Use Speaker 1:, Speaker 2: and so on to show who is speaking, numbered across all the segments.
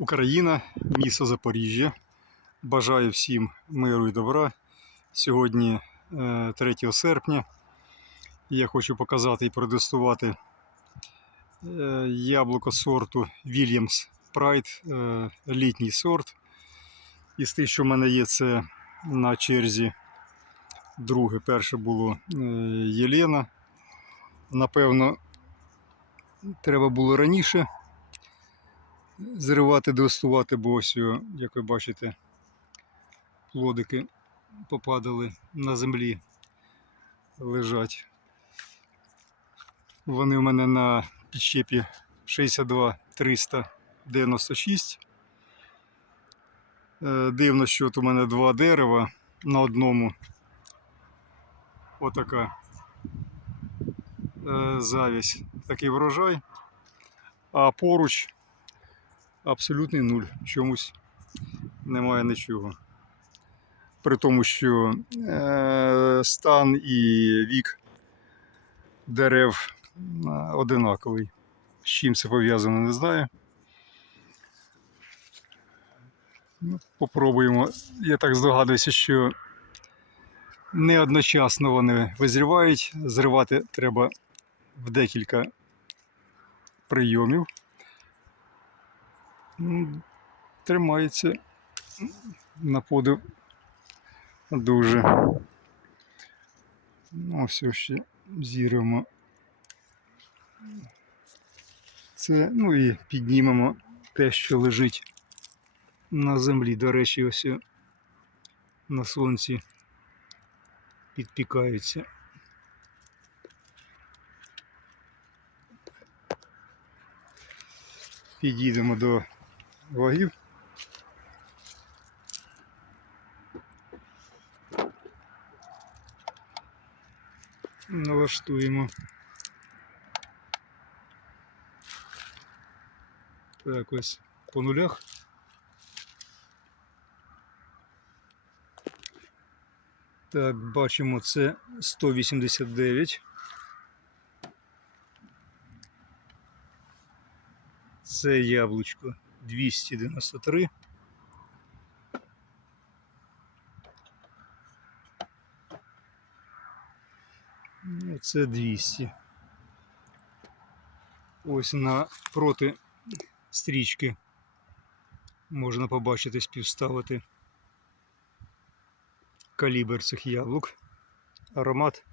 Speaker 1: Україна, місто Запоріжжя. Бажаю всім миру і добра. Сьогодні е, 3 серпня. Я хочу показати і продегустувати е, яблуко сорту Williams Pride, е, літній сорт. Із тих, що в мене є, це на черзі друге. Перше було е, Єлена. Напевно, треба було раніше зривати, дегустувати, бо ось, о, як ви бачите, плодики попадали на землі, лежать. Вони в мене на підщепі 62 396. Е, Дивно, що от у мене два дерева на одному. Отака е, завість, такий врожай. А поруч абсолютний нуль. Чомусь немає нічого. При тому, що е, стан і вік дерев е, одинаковий. З чим це пов'язано, не знаю. Ну, попробуємо. Я так здогадуюся, що не одночасно вони визрівають. Зривати треба в декілька прийомів. Тримається на подив дуже. Ну, все ще зіримо. Це, ну і піднімемо те, що лежить на землі. До речі, ось на сонці підпікаються. Підійдемо до вагів. Налаштуємо. Так, ось по нулях. Так, бачимо, це 189. Це яблучко 293. Ну, Це 200. Ось напроти стрічки можна побачити, співставити калібр цих яблук. Аромат.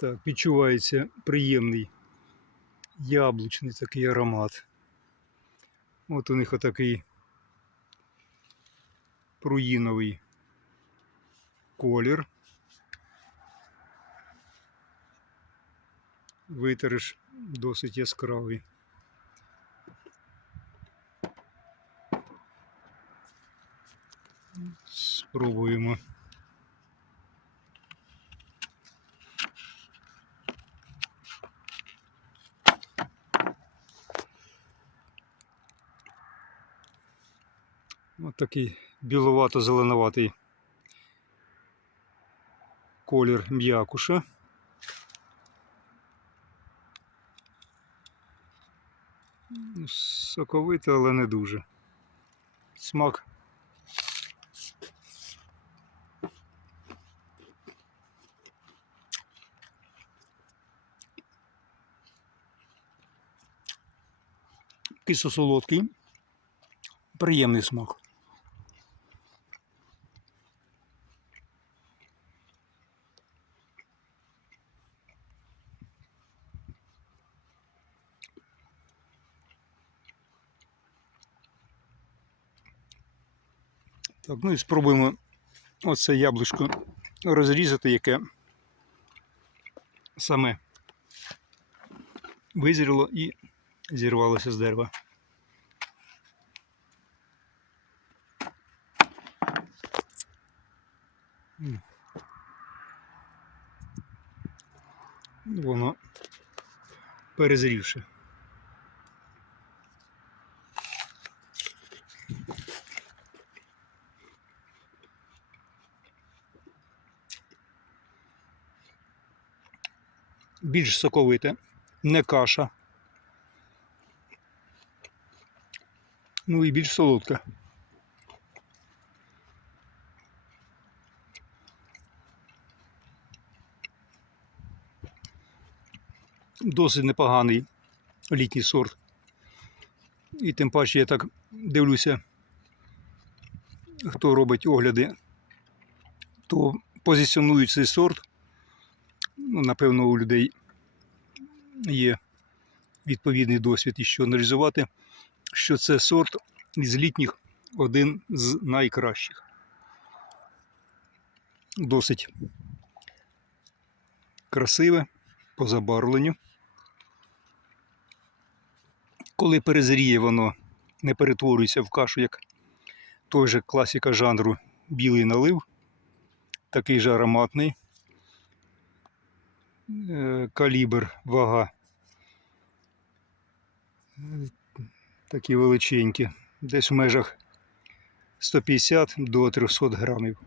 Speaker 1: Так, відчувається приємний яблучний такий аромат. От у них отакий пруїновий колір. Витереш досить яскравий. Спробуємо. Ось такий біловато-зеленуватий колір м'якуша. Ну, Соковите, але не дуже. Смак. Кисло-солодкий, приємний смак. Так, ну і спробуємо оце яблучко розрізати, яке саме визріло і зірвалося з дерева. Воно перезрівше. Більш соковите, не каша. Ну і більш солодка. Досить непоганий літній сорт. І тим паче я так дивлюся, хто робить огляди, то позиціонують цей сорт. Ну, напевно, у людей є відповідний досвід і що аналізувати, що це сорт із літніх один з найкращих. Досить красиве по забарвленню. Коли перезріє, воно не перетворюється в кашу, як той же класика жанру білий налив, такий же ароматний. Е, Калібр, вага. Такі величенькі, десь в межах 150 до 300 грамів.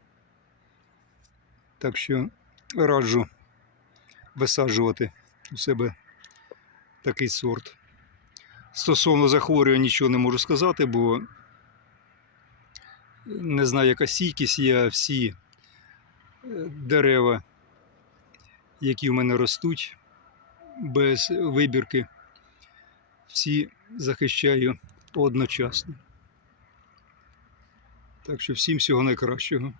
Speaker 1: Так що раджу висаджувати у себе такий сорт. Стосовно захворювань нічого не можу сказати, бо не знаю, яка стійкість є всі е, дерева, які в мене ростуть без вибірки, всі захищаю одночасно. Так що всім всього найкращого.